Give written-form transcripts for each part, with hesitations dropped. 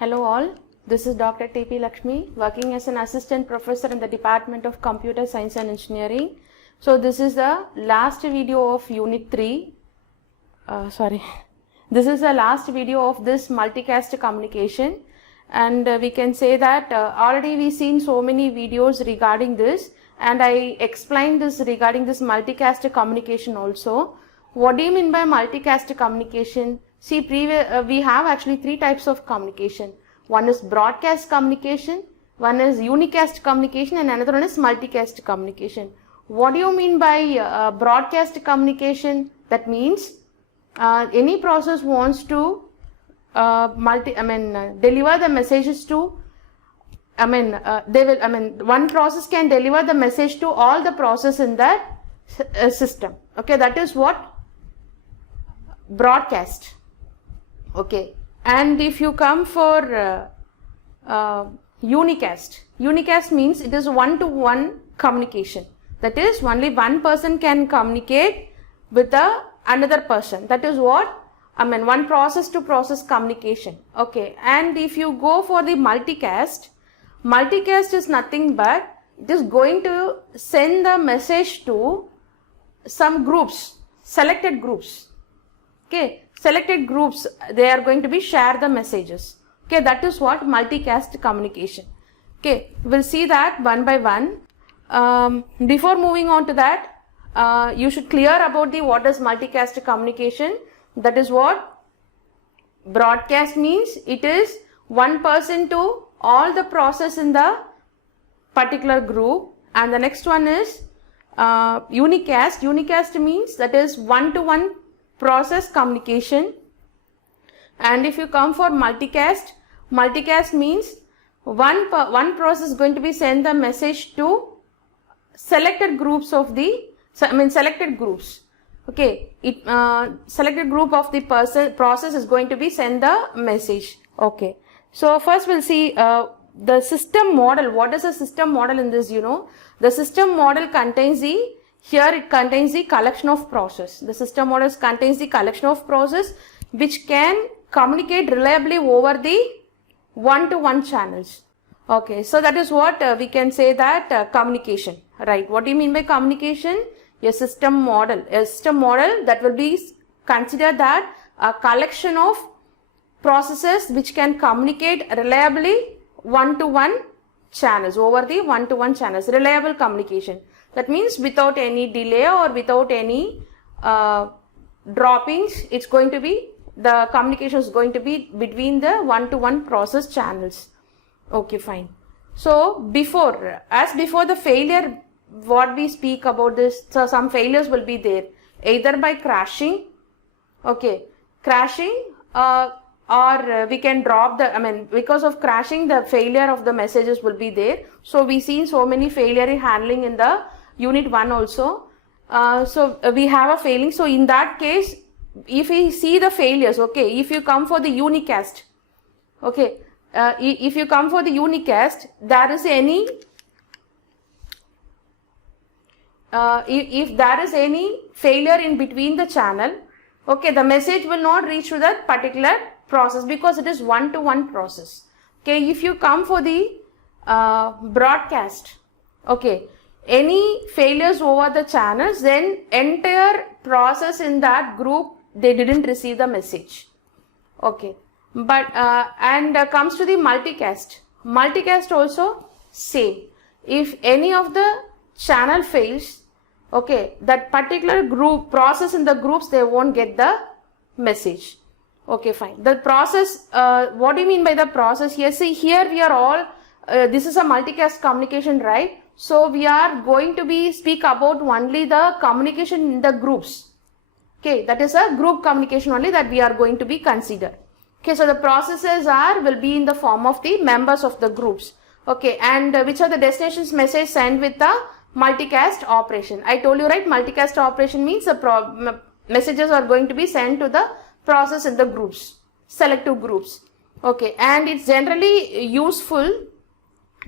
Hello all, this is Dr. T.P. Lakshmi, working as an assistant professor in the Department of Computer Science and Engineering. So this is the last video of Unit 3. This is the last video of this multicast communication, and we can say that already we've seen so many videos regarding this, and I explained this regarding this multicast communication also. What do you mean by multicast communication? See, we have actually three types of communication. One is broadcast communication, one is unicast communication, and another one is multicast communication. What do you mean by broadcast communication? That means any process wants to deliver the messages to, one process can deliver the message to all the process in that system. Okay, that is what broadcast. Okay, and if you come for unicast means it is one-to-one communication. That is, only one person can communicate with another person. That is what one process to process communication. Okay, and if you go for the multicast is nothing but it is going to send the message to some groups, selected groups. Okay, selected groups, they are going to be share the messages. Okay, that is what multicast communication. Okay, we'll see that one by one. Before moving on to that, you should clear about the what is multicast communication. That is what broadcast means. It is one person to all the process in the particular group, and the next one is unicast. Unicast means that is one-to-one process communication. And if you come for multicast means one process is going to be send the message to selected groups of the selected groups. Okay, selected group of the process is going to be send the message. Okay, so first we'll see the system model. What is a system model in this? The system model contains it contains the collection of process. The system model contains the collection of process which can communicate reliably over the one-to-one channels. Okay, so that is what we can say that communication, right? What do you mean by communication? A system model. A system model that will be considered that a collection of processes which can communicate reliably one-to-one channels, over the one-to-one channels, reliable communication. That means without any delay or without any droppings, it's going to be, the communication is going to be between the one-to-one process channels. Okay, fine. So before the failure, what we speak about this, so some failures will be there, either by crashing, okay, or we can drop because of crashing, the failure of the messages will be there. So we seen so many failure in handling in the unit 1 also. So we have a failing. So in that case, if we see the failures, okay, if you come for the unicast, okay, if you come for the unicast, there is any if there is any failure in between the channel, okay, the message will not reach to that particular process because it is one-to-one process. Okay, if you come for the broadcast, okay, any failures over the channels, then entire process in that group, they didn't receive the message. Okay, but comes to the multicast also same. If any of the channel fails, okay, that particular group process in the groups, they won't get the message. Okay, fine. The process, what do you mean by the process here? See, here we are all, this is a multicast communication, right? So we are going to speak about only the communication in the groups. Okay, that is a group communication only that we are going to be considered. Okay, so the processes will be in the form of the members of the groups. Okay, and which are the destinations message sent with the multicast operation. I told you, right, multicast operation means the messages are going to be sent to the process in the groups, selective groups. Okay, and it's generally useful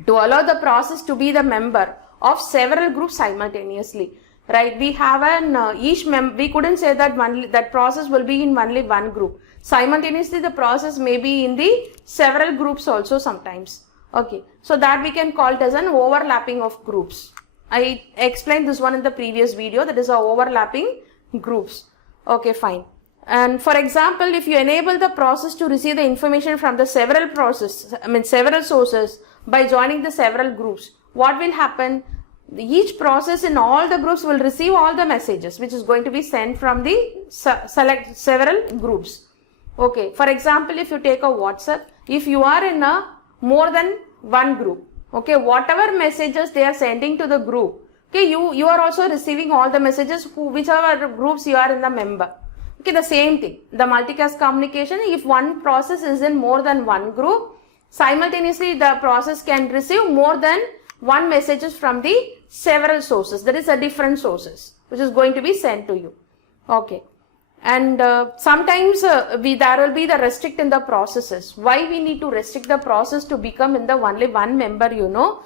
to allow the process to be the member of several groups simultaneously. right? We have an we couldn't say that that process will be in only one group. Simultaneously, the process may be in the several groups also sometimes. Okay, so that we can call it as an overlapping of groups. I explained this one in the previous video, that is a overlapping groups. Okay, fine. And for example, if you enable the process to receive the information from the several sources by joining the several groups, what will happen? Each process in all the groups will receive all the messages which is going to be sent from the select several groups. Okay, for example, if you take a WhatsApp, if you are in a more than one group, okay, whatever messages they are sending to the group, okay, you are also receiving all the messages whichever groups you are in the member. Okay, the same thing, the multicast communication, if one process is in more than one group, simultaneously the process can receive more than one messages from the several sources, that is a different sources which is going to be sent to you. Okay, and sometimes there will be the restrict in the processes. Why we need to restrict the process to become in the only one member, you know,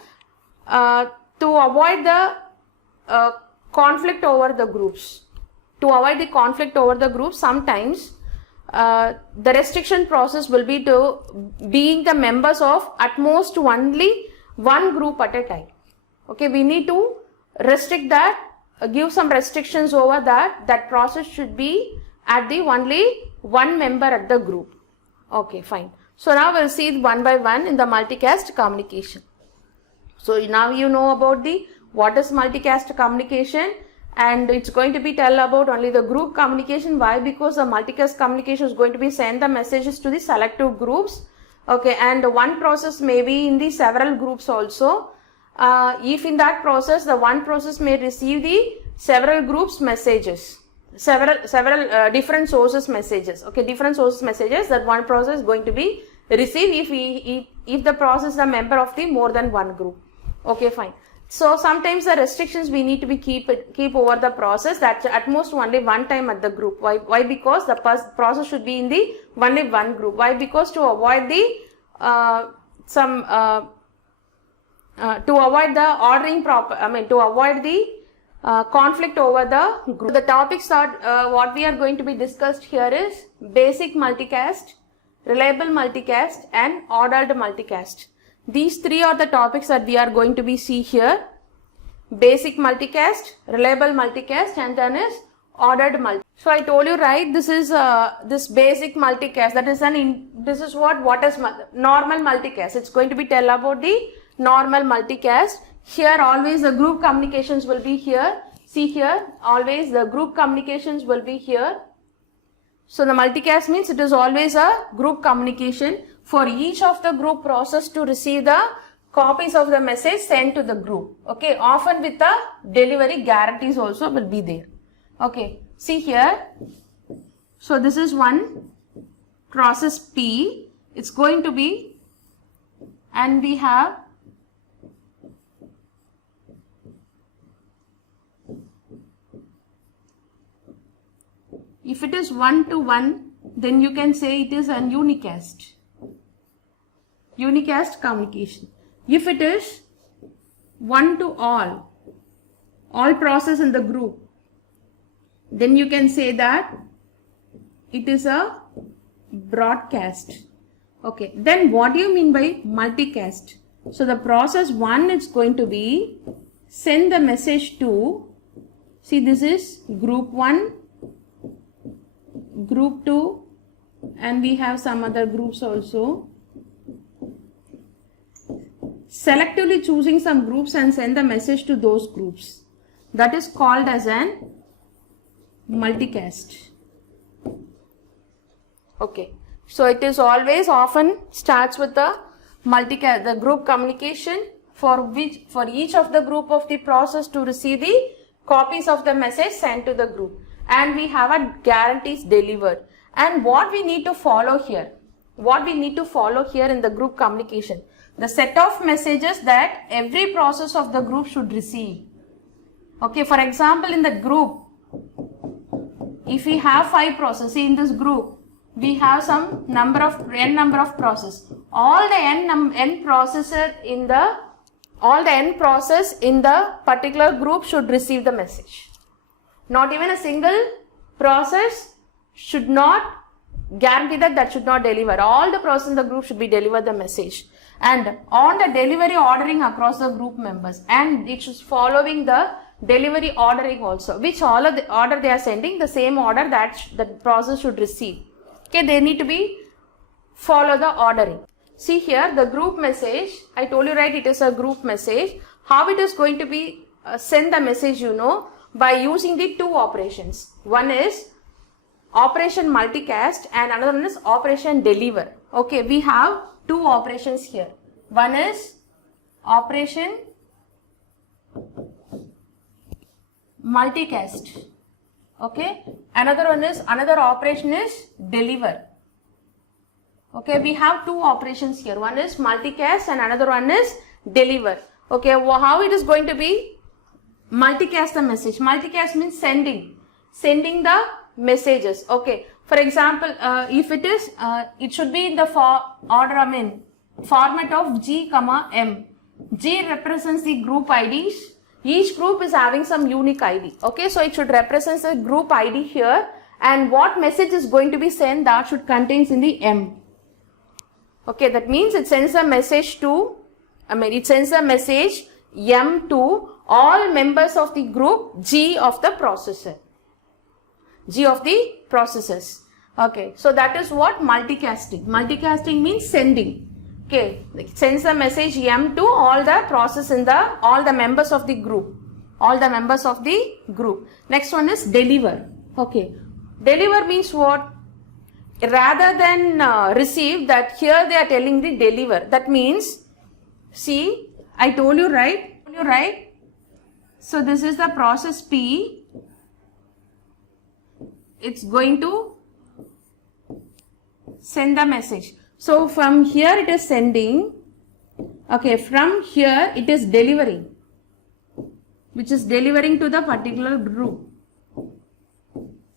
to avoid the conflict over the groups. To avoid the conflict over the group, sometimes the restriction process will be to being the members of at most only one group at a time. Okay, we need to restrict that, give some restrictions over that process should be at the only one member at the group. Okay, fine. So now we'll see one by one in the multicast communication. So now you know about what is multicast communication, and it's going to be tell about only the group communication. Why? Because the multicast communication is going to be send the messages to the selective groups. Okay, and one process may be in the several groups also. If in that process, the one process may receive the several groups messages, several different sources messages. Okay, different sources messages that one process is going to be receive if the process is a member of the more than one group. Okay, fine. So sometimes the restrictions we need to be keep over the process, that at most only one time at the group. Why? Because the process should be in the only one group. Why? Because to avoid the to avoid the ordering to avoid the conflict over the group. The topics are what we are going to be discussed here is basic multicast, reliable multicast, and ordered multicast. These three are the topics that we are going to be see here: basic multicast, reliable multicast, and then is ordered multicast. So I told you, right, this is this basic multicast, that is this is what is normal multicast. It's going to be tell about the normal multicast. Here always the group communications will be here. See here, always the group communications will be here. So the multicast means it is always a group communication for each of the group process to receive the copies of the message sent to the group. Okay, often with the delivery guarantees also will be there. Okay, see here. So this is one process P. It's going to be, and we have if it is 1 to 1, then you can say it is an unicast. Unicast communication. If it is 1 to all process in the group, then you can say that it is a broadcast. Okay, then what do you mean by multicast? So the process 1 is going to be send the message to, see, this is group 1, group 2, and we have some other groups also. Selectively choosing some groups and send the message to those groups. That is called as an multicast. Okay, so it is always often starts with the multicast, the group communication for each of the group of the process to receive the copies of the message sent to the group, and we have a guarantees delivered. And what we need to follow here, in the group communication, the set of messages that every process of the group should receive. Okay, for example, in the group, if we have 5 processes in this group, we have some number of process. All the n process in the particular group should receive the message. Not even a single process should not guarantee that should not deliver. All the processes in the group should be deliver the message. And on the delivery ordering across the group members, and it should following the delivery ordering also, which all of the order they are sending, the same order that the process should receive. Okay, they need to be follow the ordering. See here, the group message, I told you, right, it is a group message. How it is going to be send the message, you know, by using the two operations. One is operation multicast and another one is operation deliver. Okay, we have two operations here. One is operation multicast. Okay, another operation is deliver. Okay, we have two operations here. One is multicast and another one is deliver. Okay, how it is going to be multicast the message? Multicast means sending the messages. Okay, for example, if it is, it should be in the format of G, M. G represents the group IDs. Each group is having some unique ID. Okay, so it should represent the group ID here, and what message is going to be sent, that should contains in the M. Okay, that means it sends a message to, it sends a message M to all members of the group G of the processor. G of the processors. Okay, so that is what multicasting. Multicasting means sending. Okay, it sends a message M to all the process in the, all the members of the group. All the members of the group. Next one is deliver. Okay, deliver means what? Rather than receive, that here they are telling the deliver. That means, see, I told you, right? So this is the process P. It's going to send the message. So from here it is sending. Okay, from here it is delivering, which is delivering to the particular group.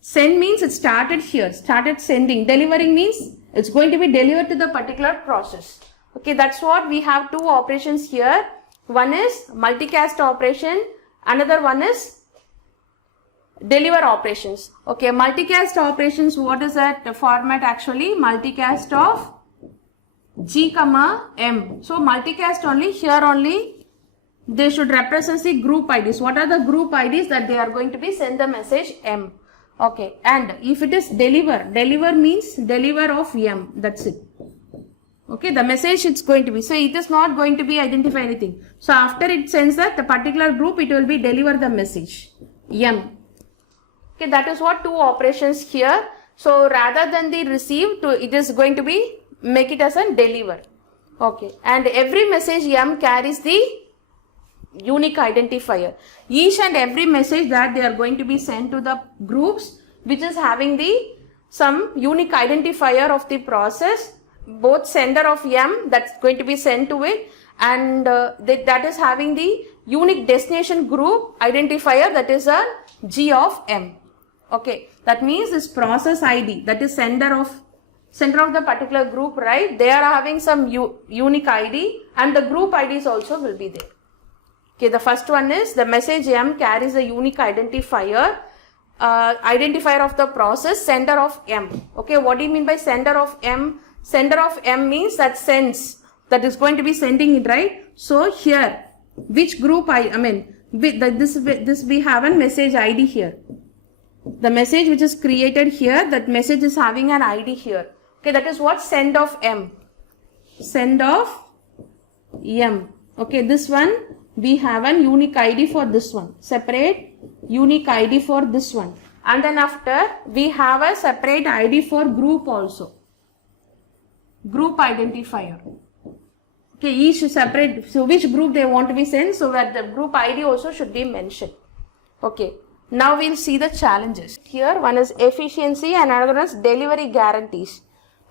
Send means it started here, started sending. Delivering means it's going to be delivered to the particular process. Okay, that's what we have two operations here. One is multicast operation, another one is deliver operations. Okay, multicast operations, what is that format actually? Multicast of G, M. So multicast only, here only they should represent the group IDs. What are the group IDs that they are going to be send the message M. Okay, and if it is deliver means deliver of M, that's it. Okay, the message it's going to be, so it is not going to be identify anything. So after it sends that the particular group, it will be deliver the message M. Okay, that is what two operations here. So rather than the receive, it is going to be make it as a deliver. Okay, and every message M carries the unique identifier. Each and every message that they are going to be sent to the groups, which is having the some unique identifier of the process, both sender of M that's going to be sent to it, and that is having the unique destination group identifier, that is a G of M. Okay, that means this process ID, that is center of the particular group, right? They are having some unique ID, and the group IDs also will be there. Okay, the first one is the message M carries a unique identifier, identifier of the process, sender of M. Okay, what do you mean by sender of M? Sender of M means that sends, that is going to be sending it, right? So here, which group this we have a message ID here. The message which is created here, that message is having an ID here. Okay, that is what send of M. Send of M. Okay, this one we have an unique ID for this one. Separate unique ID for this one. And then after we have a separate ID for group also. Group identifier. Okay, each separate, so which group they want to be sent, so that the group ID also should be mentioned. Okay, now we'll see the challenges. Here one is efficiency and another one is delivery guarantees.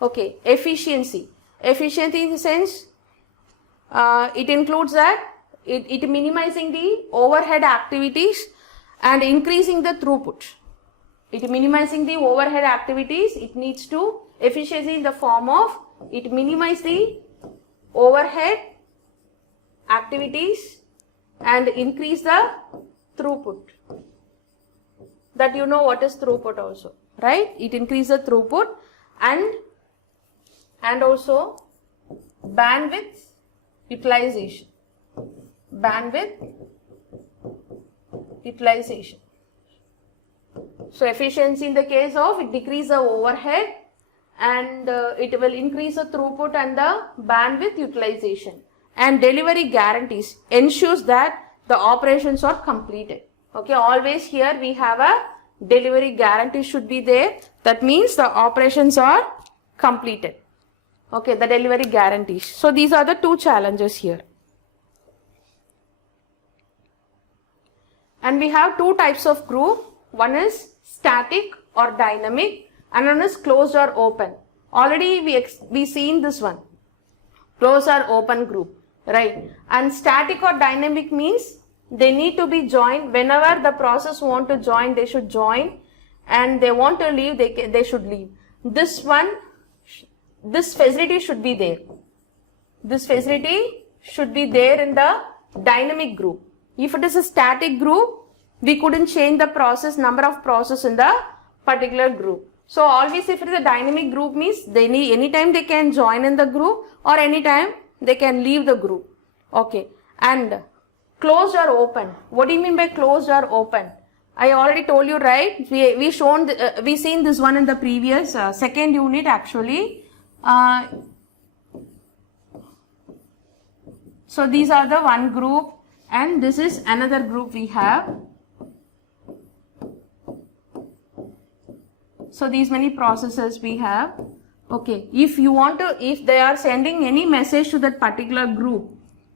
Okay, efficiency. Efficiency in the sense, it includes that it minimizing the overhead activities and increasing the throughput. It minimizing the overhead activities, it needs to efficiency in the form of it minimize the overhead activities and increase the throughput. that you know what is throughput also, right? It increases the throughput and also bandwidth utilization. Bandwidth utilization. So efficiency in the case of it decrease the overhead and it will increase the throughput and the bandwidth utilization. And delivery guarantees ensures that the operations are completed. Okay, always here we have a delivery guarantee should be there. That means the operations are completed. Okay, the delivery guarantees. So these are the two challenges here. And we have two types of group. One is static or dynamic and one is closed or open. Already we seen this one. Closed or open group, right? And static or dynamic means they need to be joined. Whenever the process want to join, they should join, and they want to leave, they should leave. This facility should be there. This facility should be there in the dynamic group. If it is a static group, we couldn't change the process, number of process in the particular group. So always if it is a dynamic group means they need, anytime they can join in the group or anytime they can leave the group. Okay. And closed or open. What do you mean by closed or open? I already told you, right? We seen this one in the previous second unit actually. So these are the one group and this is another group we have. So these many processes we have. Okay, if you want to, if they are sending any message to that particular group,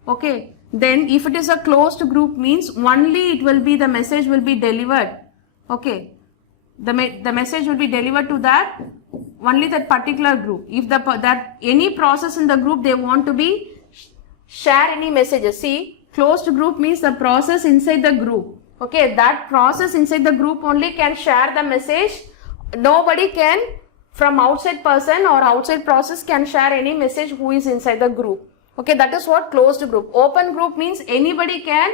okay, then if it is a closed group means only it will be, the message will be delivered. Okay, the message will be delivered to that, only that particular group. If that any process in the group they want to be share any messages. See, closed group means the process inside the group. Okay, that process inside the group only can share the message. Nobody can from outside person or outside process can share any message who is inside the group. Okay, that is what closed group. Open group means anybody can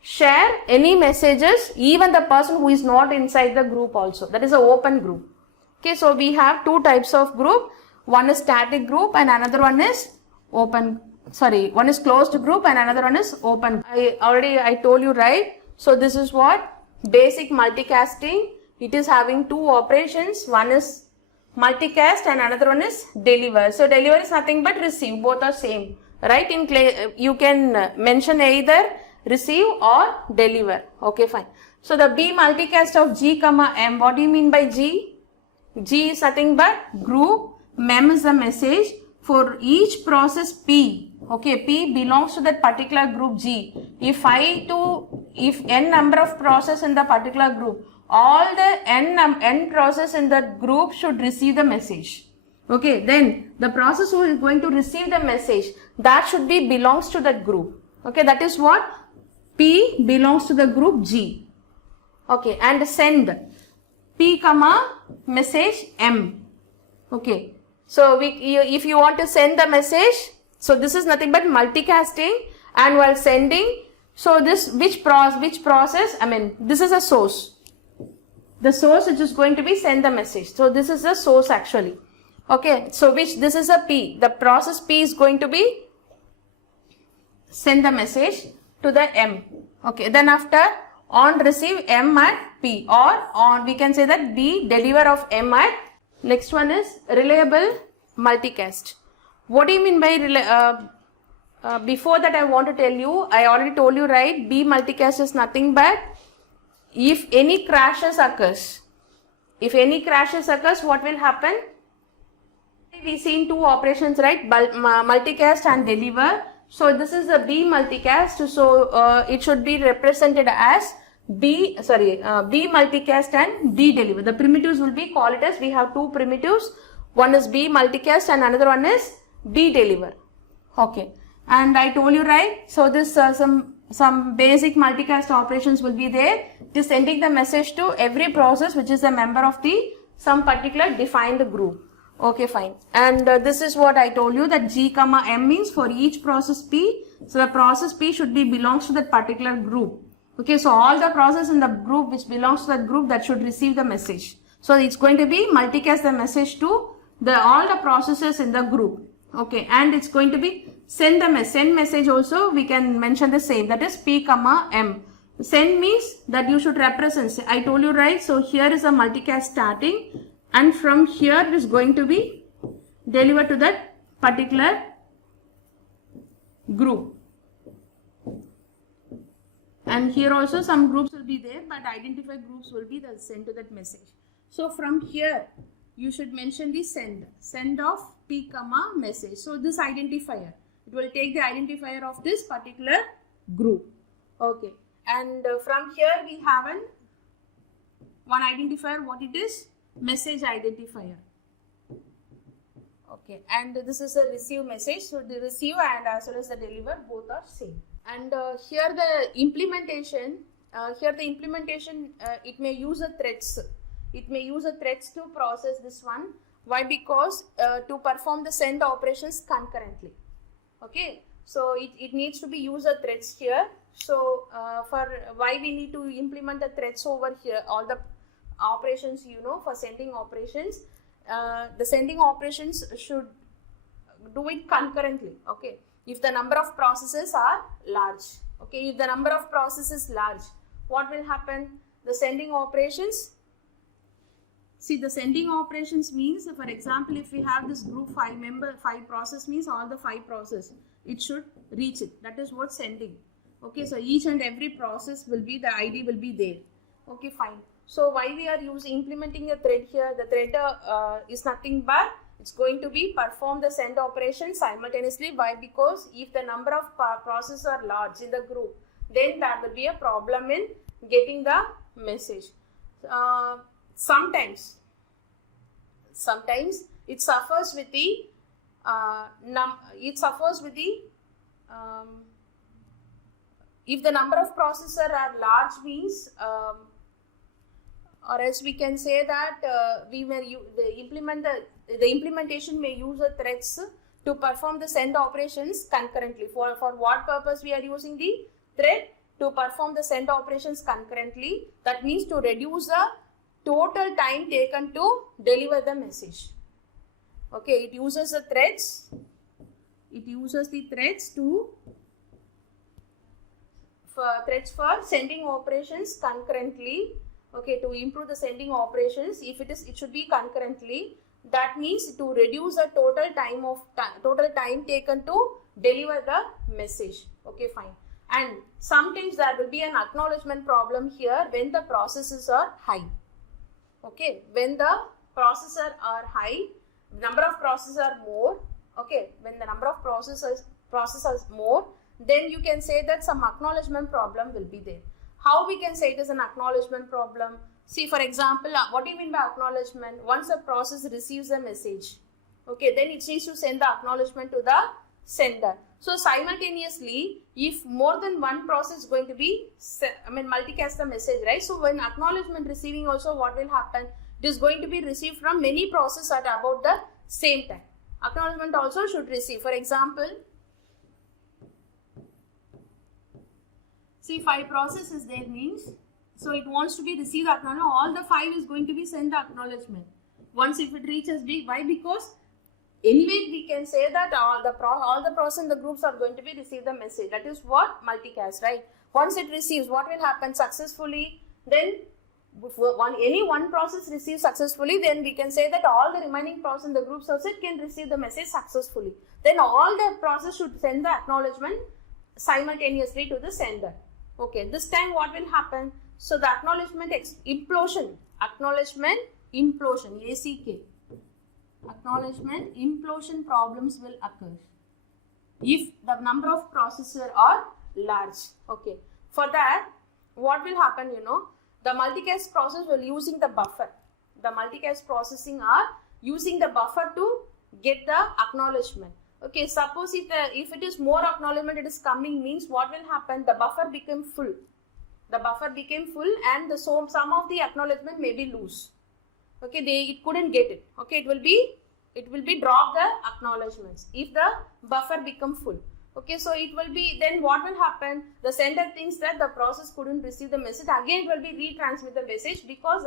share any messages, even the person who is not inside the group also. That is an open group. Okay, so we have two types of group. One is static group and another one is open. Sorry, one is closed group and another one is open. I told you, right? So this is what basic multicasting. It is having two operations. One is multicast and another one is deliver. So deliver is nothing but receive. Both are same, right? You can mention either receive or deliver. Okay, fine. So the B multicast of G comma M. What do you mean by G? G is nothing but group. Mem is the message for each process P. Okay, P belongs to that particular group G. If n number of process in the particular group, all the n process in that group should receive the message. Okay, then the process who is going to receive the message, that should be belongs to that group. Okay, that is what P belongs to the group G. Okay, and send P comma message M. Okay, so if you want to send the message, so this is nothing but multicasting, and while sending, so this which process, I mean this is a source. The source which is going to be send the message. So this is the source actually. Okay, so this is a P. The process P is going to be send the message to the M. Okay, then after on receive M at P, or on we can say that B deliver of M at. Next one is reliable multicast. What do you mean by before that I want to tell you, I already told you, right? B multicast is nothing but if any crashes occurs. If any crashes occurs, what will happen? We seen two operations, right? Multicast and deliver. So this is the B multicast. So it should be represented as B multicast and D deliver. The primitives will be called as, we have two primitives. One is B multicast and another one is D deliver. Okay. And I told you, right? So this some basic multicast operations will be there. Just sending the message to every process which is a member of some particular defined group. Okay, fine. And this is what I told you, that G comma M means for each process P. So the process P should be belongs to that particular group. Okay, so all the process in the group which belongs to that group that should receive the message. So it's going to be multicast the message to all the processes in the group. Okay, and it's going to be send the message. Send message also we can mention the same, that is P comma M. Send means that you should represent. I told you, right? So here is a multicast starting, and from here it is going to be delivered to that particular group. And here also some groups will be there, but identified groups will be the sent to that message. So from here you should mention the send of P comma message. So this identifier, it will take the identifier of this particular group. Okay, and from here we have one identifier. What it is? Message identifier. Okay, and this is a receive message. So the receive and as well as the deliver both are same. And here the implementation, it may use a threads. It may use a threads to process this one. Why? Because to perform the send operations concurrently. Okay, so it needs to be use a threads here. So for why we need to implement the threads over here, all the operations, you know, for sending operations, the sending operations should do it concurrently. Okay, if the number of processes are large. Okay, if the number of processes large, what will happen? The sending operations, see, the sending operations means, for example, if we have this group 5 process means all the 5 process, it should reach it. That is what sending. Okay, so each and every process will be, the ID will be there. Okay, fine. So why we are implementing a thread here? The thread is nothing but it's going to be perform the send operation simultaneously. Why? Because if the number of processes are large in the group, then there will be a problem in getting the message. Sometimes it suffers with the if the number of processors are large means, or else we can say that the implementation may use a threads to perform the send operations concurrently. For what purpose we are using the thread? To perform the send operations concurrently. That means to reduce the total time taken to deliver the message. Okay, it uses the threads. It uses the threads for sending operations concurrently. Okay, to improve the sending operations, if it should be concurrently. That means to reduce the total time taken to deliver the message. Okay, fine. And sometimes there will be an acknowledgement problem here when the processes are high. Okay, when the processors are high, number of processes are more. Okay, when the number of processes more, then you can say that some acknowledgement problem will be there. How we can say it is an acknowledgement problem? See, for example, what do you mean by acknowledgement? Once a process receives a message, okay, then it needs to send the acknowledgement to the sender. So simultaneously, if more than one process is going to be, multicast the message, right? So when acknowledgement receiving also, what will happen? It is going to be received from many processes at about the same time. Acknowledgement also should receive. For example, see, 5 processes there means, so it wants to be received acknowledgement. All the 5 is going to be sent the acknowledgement. Once if it reaches B, why? Because anyway we can say that all the process in the groups are going to be receive the message. That is what multicast, right? Once it receives, what will happen successfully? Then any one process receives successfully, then we can say that all the remaining process in the group subset can receive the message successfully. Then all the process should send the acknowledgement simultaneously to the sender. Okay, this time what will happen? So the acknowledgement implosion, ACK, acknowledgement implosion problems will occur if the number of processes are large. Okay, for that, what will happen? The multicast process will using the buffer. The multicast processing are using the buffer to get the acknowledgement. Okay, suppose if it is more acknowledgement it is coming means what will happen? The buffer became full. The buffer became full and some of the acknowledgement may be loose. Okay, it couldn't get it. Okay, it will be drop the acknowledgements if the buffer become full. Okay, so it will be, then what will happen? The sender thinks that the process couldn't receive the message. Again, it will be retransmit the message because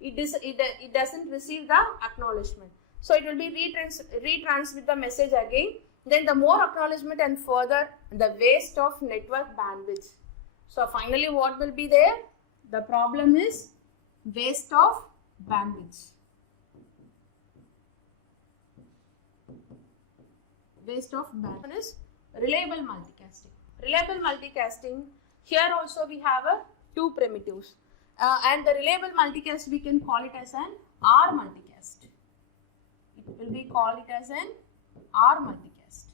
it doesn't receive the acknowledgement. So it will be retransmit the message again. Then the more acknowledgement and further the waste of network bandwidth. So finally what will be there? The problem is waste of bandwidth. Waste of bandwidth is reliable multicasting. Reliable multicasting, here also we have two primitives. And the reliable multicast we can call it as an R multicast. It will be called it as an R multicast.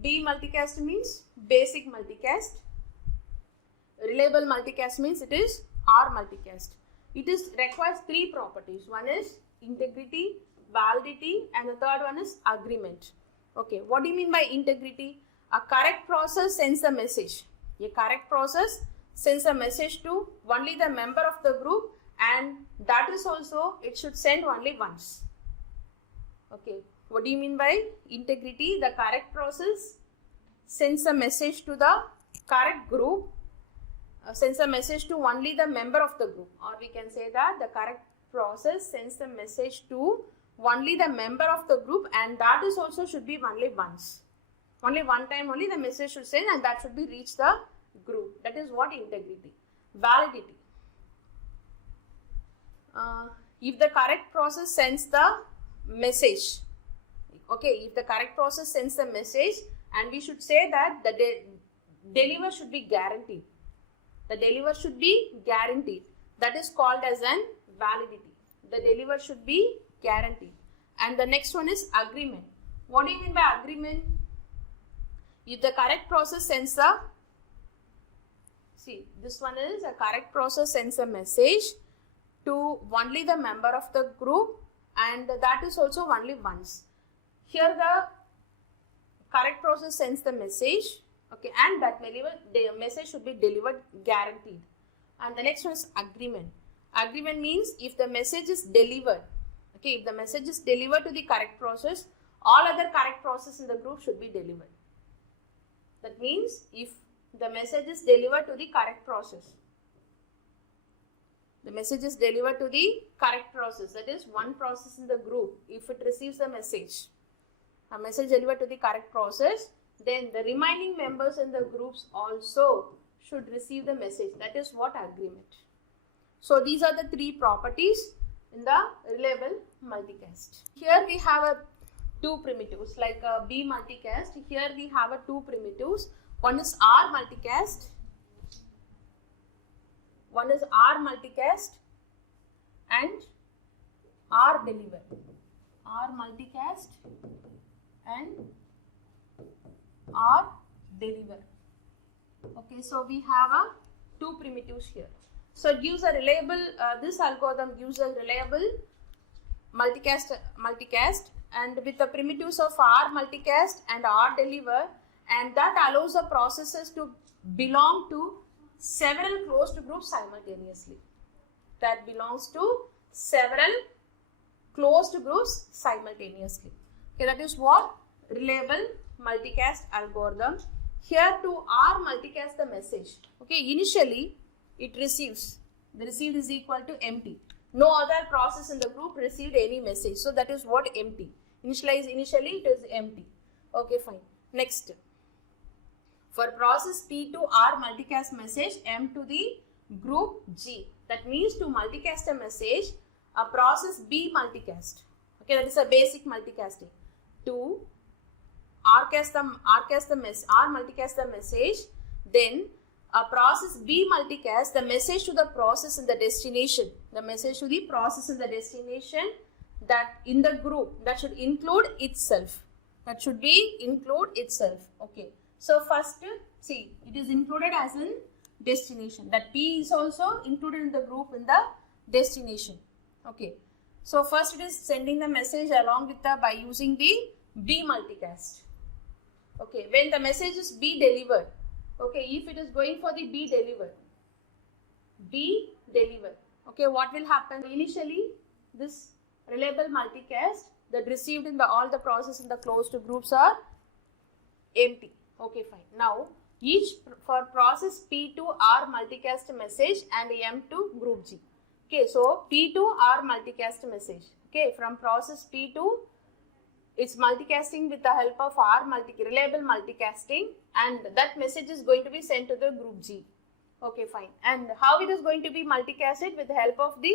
B multicast means basic multicast. Reliable multicast means it is R multicast. It requires three properties. One is integrity, validity, and the third one is agreement. Okay, what do you mean by integrity? A correct process sends a message. A correct process sends a message to only the member of the group, and that is also, it should send only once. Okay, what do you mean by integrity? The correct process sends a message to the correct group, sends a message to only the member of the group, or we can say that the correct process sends the message to only the member of the group, and that is also should be only once. Only one time only the message should send, and that should be reach the group. That is what integrity. Validity. If the correct process sends the message, okay, if the correct process sends the message, and we should say that the deliver should be guaranteed. The deliver should be guaranteed. That is called as an validity. The deliver should be guaranteed. And the next one is agreement. What do you mean by agreement? If the correct process sends the, see, this one is a correct process sends a message to only the member of the group, and that is also only once. Here the correct process sends the message, okay, and that the message should be delivered guaranteed. And the next one is agreement. Agreement means if the message is delivered, okay, if the message is delivered to the correct process, all other correct process in the group should be delivered. That means if the message is delivered to the correct process, the message is delivered to the correct process, that is one process in the group, if it receives a message delivered to the correct process, then the remaining members in the groups also should receive the message. That is what agreement. So these are the three properties in the reliable multicast. Here we have two primitives like B multicast. Here we have two primitives. One is R multicast. One is R multicast and R deliver. R multicast and R deliver. Okay, so we have two primitives here. So it gives a reliable, this algorithm gives a reliable multicast, and with the primitives of R multicast and R deliver, and that allows the processes to belong to several closed groups simultaneously. That belongs to several closed groups simultaneously. Okay, that is what reliable multicast algorithm. Here to R multicast the message. Okay, initially it receives. The received is equal to empty. No other process in the group received any message. So that is what empty. Initially it is empty. Okay, fine. Next. For process P to R multicast message M to the group G. That means to multicast a message, a process B multicast. Okay, that is a basic multicasting. To R multicast the message, then a process B multicast the message to the process in the destination. The message to the process in the destination that in the group that should include itself. That should be include itself. Okay. So first, see, it is included as in destination. That P is also included in the group in the destination. Okay. So first it is sending the message along with the by using the B multicast. Okay. When the message is B delivered. Okay. If it is going for the B deliver. Okay. What will happen? Initially, this reliable multicast that received in the all the process in the closed groups are empty. Okay, fine. Now each for process P2 R multicast message and M2 group G. Okay, so P2 R multicast message. Okay, from process P2, it's multicasting with the help of R reliable multicasting, and that message is going to be sent to the group G. Okay, fine. And how it is going to be multicasted? With the help of the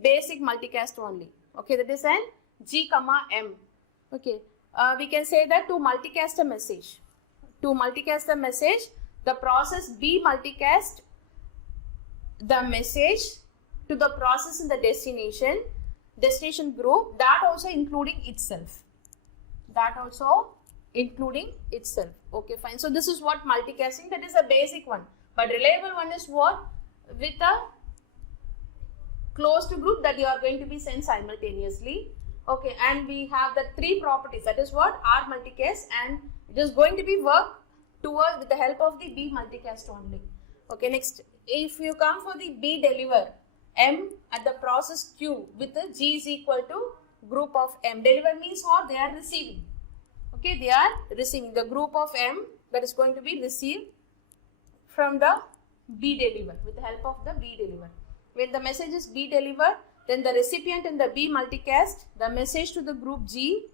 basic multicast only. Okay, that is an G comma M. Okay, we can say that to multicast a message. To multicast the message, the process B multicast the message to the process in the destination group, that also including itself. Okay, fine. So this is what multicasting, that is a basic one. But reliable one is what? With a closed group that you are going to be sent simultaneously. Okay, and we have the three properties, that is what? R multicast, and it is going to be worked towards with the help of the B multicast only. Okay, next, if you come for the B deliver M at the process Q with the G is equal to group of M. Deliver means what? They are receiving. Okay, they are receiving. The group of M that is going to be received from the B deliver with the help of the B deliver. When the message is B deliver, then the recipient in the B multicast the message to the group G.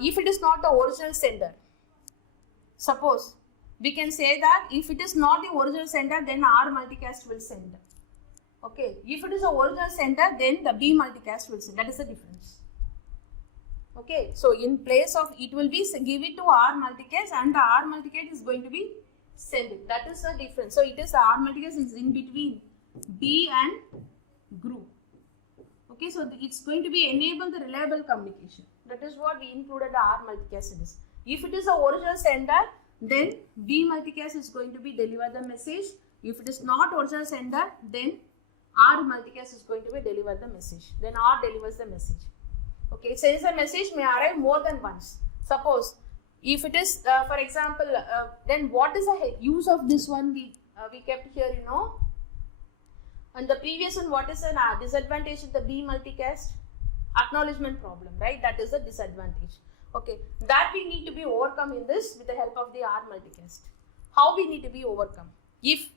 If it is not the original sender, suppose we can say that if it is not the original sender, then R multicast will send. Okay, if it is the original sender, then the B multicast will send. That is the difference. Okay, so in place of it will be give it to R multicast, and the R multicast is going to be send it. That is the difference. So it is the R multicast is in between B and group. Okay, so it's going to be enable the reliable communication. That is what we included the R multicast in this. If it is the original sender, then B multicast is going to be deliver the message. If it is not original sender, then R multicast is going to be deliver the message. Then R delivers the message. Okay, it says the message may arrive more than once. Suppose if it is, for example, then what is the use of this one? We kept here, you know. And the previous one, what is the disadvantage of the B multicast? Acknowledgement problem, right? That is the disadvantage. Okay, that we need to be overcome in this with the help of the R multicast. How we need to be overcome? If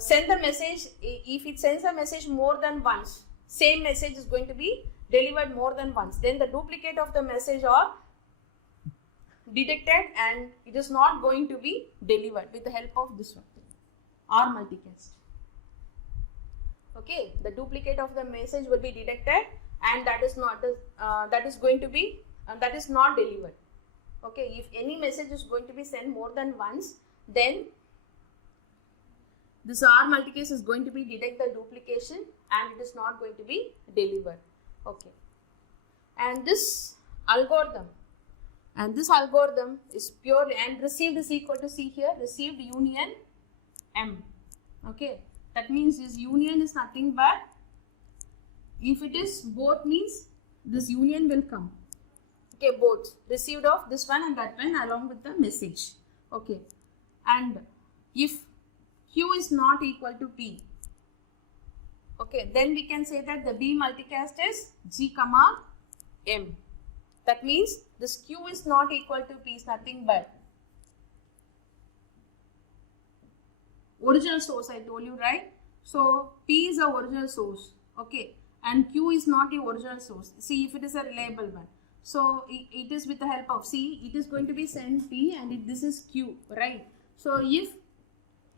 send the message, if it sends a message more than once, same message is going to be delivered more than once, then the duplicate of the message are detected and it is not going to be delivered with the help of this one, R multicast. Okay, the duplicate of the message will be detected and that is not that is going to be that is not delivered. Okay, if any message is going to be sent more than once, then this R multicast is going to be detect the duplication and it is not going to be delivered. Okay, and this algorithm is purely, and received is equal to, see here, received union M. Okay, that means this union is nothing but, if it is both means this union will come. Okay, both received of this one and that one along with the message. Okay, and if Q is not equal to P, okay, then we can say that the B multicast is G comma M. That means this Q is not equal to P is nothing but original source, I told you, right? So P is the original source, okay, and Q is not the original source. See, if it is a reliable one, so it is with the help of, see, it is going to be sent P and this is Q, right? So if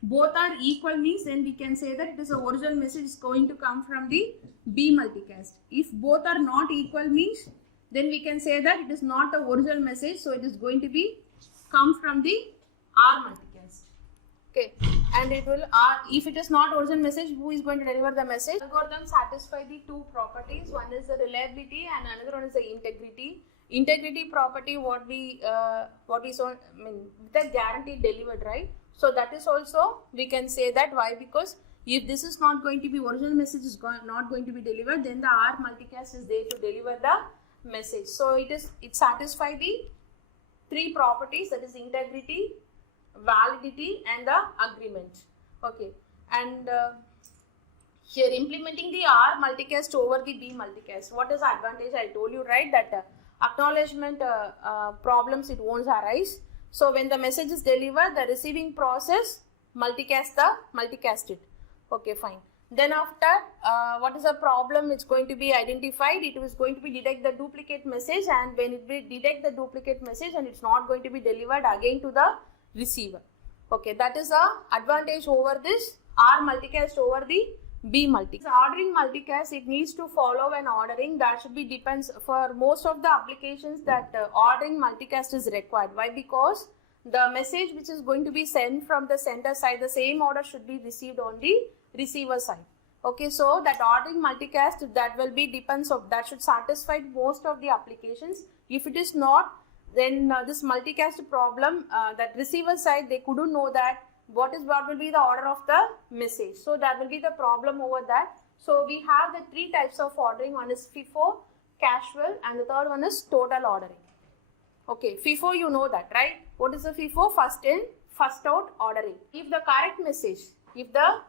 both are equal means, then we can say that it is a original message is going to come from the B multicast. If both are not equal means, then we can say that it is not the original message, so it is going to be come from the R multicast. Okay, and it will if it is not original message, who is going to deliver the message? Algorithm satisfy the two properties. One is the reliability and another one is the integrity. Integrity property, what we saw, I mean, the guaranteed delivered, right? So that is also, we can say that. Why? Because if this is not going to be, original message is not going to be delivered, then the R multicast is there to deliver the message. So it satisfies the three properties, that is integrity, validity and the agreement. Okay, and here implementing the R multicast over the B multicast. What is the advantage? I told you, right, that acknowledgement problems, it won't arise. So when the message is delivered, the receiving process multicast it. Okay, fine. Then after, what is the problem? It's going to be identified. It is going to be detect the duplicate message, and when it will detect the duplicate message, and it's not going to be delivered again to the receiver. Okay, that is a advantage over this R multicast over the B multicast. Ordering multicast, it needs to follow an ordering that should be depends for most of the applications that ordering multicast is required. Why? Because the message which is going to be sent from the sender side, the same order should be received on the receiver side. Okay, so that ordering multicast, that will be depends of that should satisfy most of the applications. If it is not, then this multicast problem, that receiver side, they couldn't know that what will be the order of the message. So that will be the problem over that. So we have the three types of ordering. One is FIFO, casual, and the third one is total ordering. Okay, FIFO, you know that, right? What is the FIFO? First in, first out ordering. If the correct message, if the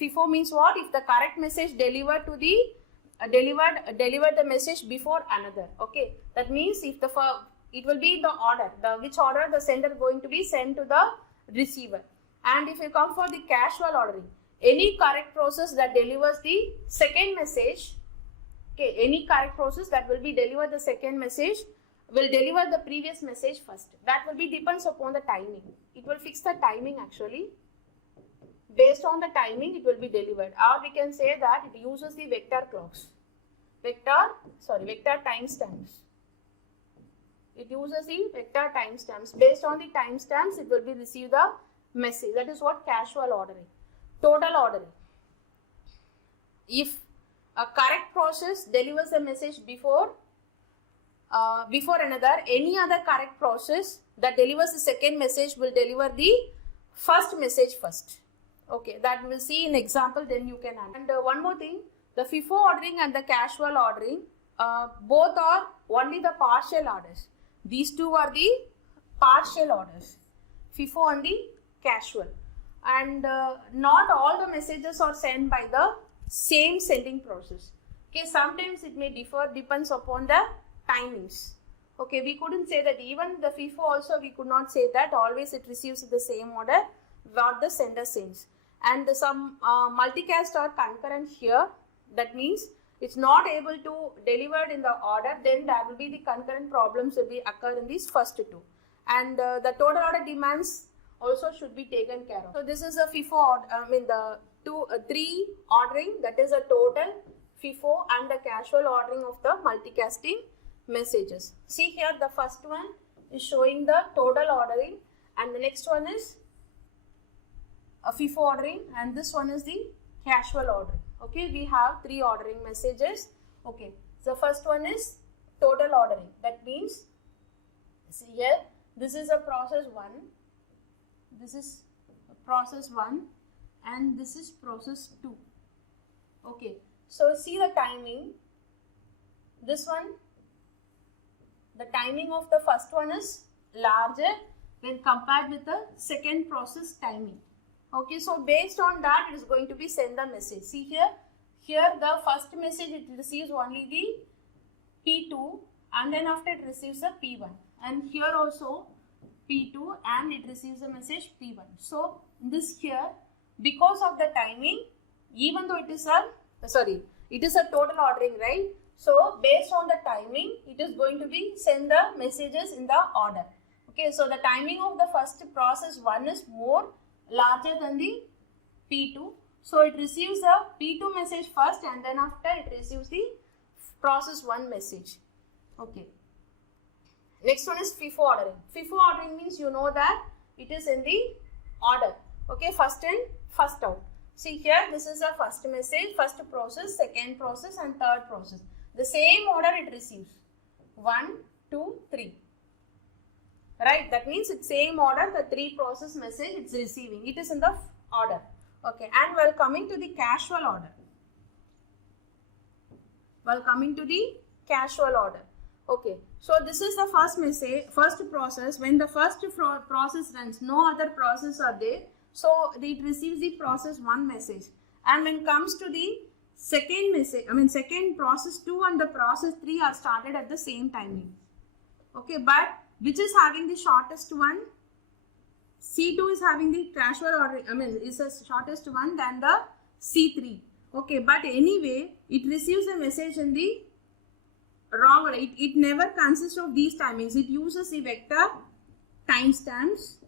FIFO means what? If the correct message delivered to the delivered the message before another. Okay, that means if the it will be the order, which order the sender going to be sent to the receiver. And if you come for the casual ordering, any correct process that delivers the second message, okay, any correct process that will be deliver the second message will deliver the previous message first. That will be depends upon the timing. It will fix the timing actually. Based on the timing, it will be delivered. Or we can say that it uses the vector clocks. Vector timestamps. It uses the vector timestamps. Based on the timestamps, it will be receive the message. That is what casual ordering. Total ordering. If a correct process delivers a message before another, any other correct process that delivers the second message will deliver the first message first. Okay, that we'll see in example, then you can understand. And one more thing, the FIFO ordering and the casual ordering, both are only the partial orders. These two are the partial orders, FIFO and the casual. And not all the messages are sent by the same sending process. Okay, sometimes it may differ, depends upon the timings. Okay, we couldn't say that. Even the FIFO also, we could not say that always it receives the same order what the sender sends. And some multicast are concurrent here. That means it's not able to deliver in the order, then there will be the concurrent problems will be occur in these first two. And the total order demands also should be taken care of. So this is a FIFO, three ordering, that is a total, FIFO and the casual ordering of the multicasting messages. See here, the first one is showing the total ordering, and the next one is a FIFO ordering, and this one is the casual ordering. Okay, we have three ordering messages. Okay, so first one is total ordering. That means, see here, this is a process 1, this is process 1, and this is process 2. Okay, so see the timing. This one, the timing of the first one is larger when compared with the second process timing. Okay, so based on that, it is going to be send the message. See here, the first message, it receives only the P2, and then after it receives the P1. And here also P2, and it receives the message P1. So this here, because of the timing, even though it is a total ordering, right? So based on the timing, it is going to be send the messages in the order. Okay, so the timing of the first process 1 is larger than the P2. So it receives the P2 message first, and then after it receives the process 1 message. Okay. Next one is FIFO ordering. FIFO ordering means you know that it is in the order. Okay, first in, first out. See here, this is the first message, first process, second process, and third process. The same order it receives. 1, 2, 3. Right, that means it's same order, the 3 process message it's receiving. It is in the order. Okay, and we're coming to the casual order. Okay, so this is the first message, first process. When the first process runs, no other process are there. So it receives the process 1 message. And when it comes to the second message, second process 2 and the process 3 are started at the same timing. Okay, but which is having the shortest one? C2 is having the casual ordering, is the shortest one than the C3. Okay, but anyway, it receives a message in the wrong order. It never consists of these timings. It uses the vector timestamps.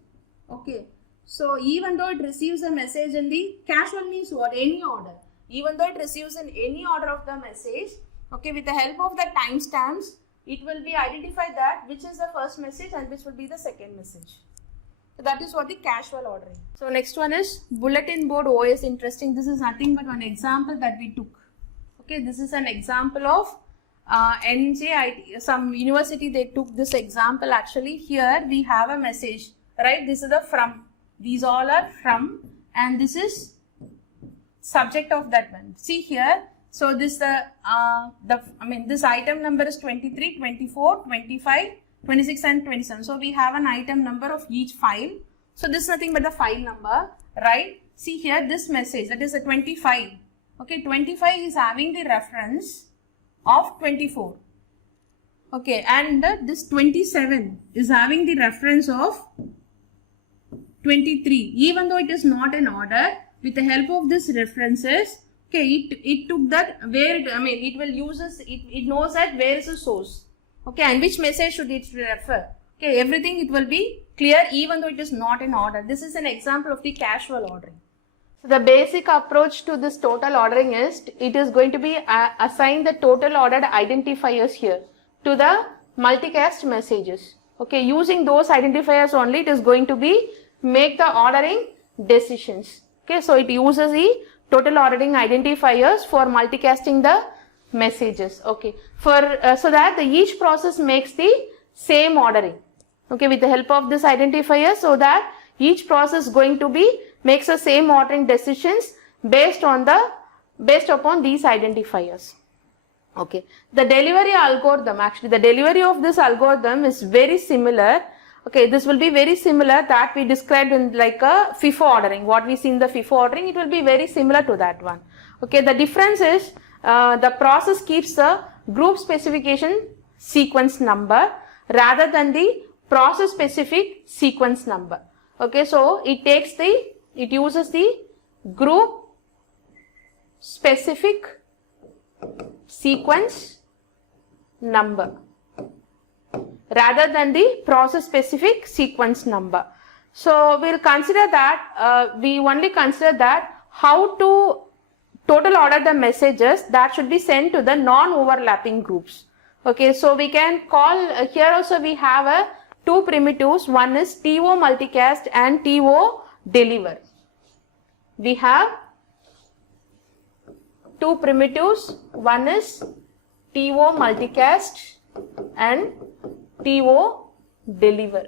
Okay, so even though it receives a message in the casual means what? Any order. Even though it receives in any order of the message, okay, with the help of the timestamps, it will be identified that which is the first message and which will be the second message. So that is what the casual ordering. So next one is bulletin board OS. Interesting. This is nothing but one example that we took. Okay, this is an example of NJIT. Some university they took this example. Actually, here we have a message, right? This is the from. These all are from, and this is subject of that one. See here. So this this item number is 23, 24, 25. 26 and 27. So we have an item number of each file. So this is nothing but the file number, right? See here this message, that is a 25. Okay, 25 is having the reference of 24. Okay, and this 27 is having the reference of 23. Even though it is not in order, with the help of this references, okay, it took that where it, it will use this, it knows that where is the source. Okay, and which message should it refer? Okay, everything it will be clear even though it is not in order. This is an example of the casual ordering. So the basic approach to this total ordering is, it is going to be assign the total ordered identifiers here to the multicast messages. Okay, using those identifiers only, it is going to be make the ordering decisions. Okay, so it uses the total ordering identifiers for multicasting the messages. Okay, for so that each process makes the same ordering. Okay, with the help of this identifier, so that each process going to be makes the same ordering decisions based upon these identifiers. Okay, the delivery algorithm, actually the delivery of this algorithm is very similar. Okay, this will be very similar that we described in like a FIFO ordering. What we see in the FIFO ordering, it will be very similar to that one. Okay, the difference is the process keeps the group specification sequence number rather than the process specific sequence number. Okay, so it uses the group specific sequence number rather than the process specific sequence number. So we'll consider that we only consider that how to total order the messages that should be sent to the non-overlapping groups. Okay, so we can call here also we have two primitives. One is TO multicast and TO deliver. We have two primitives. One is TO multicast and TO deliver.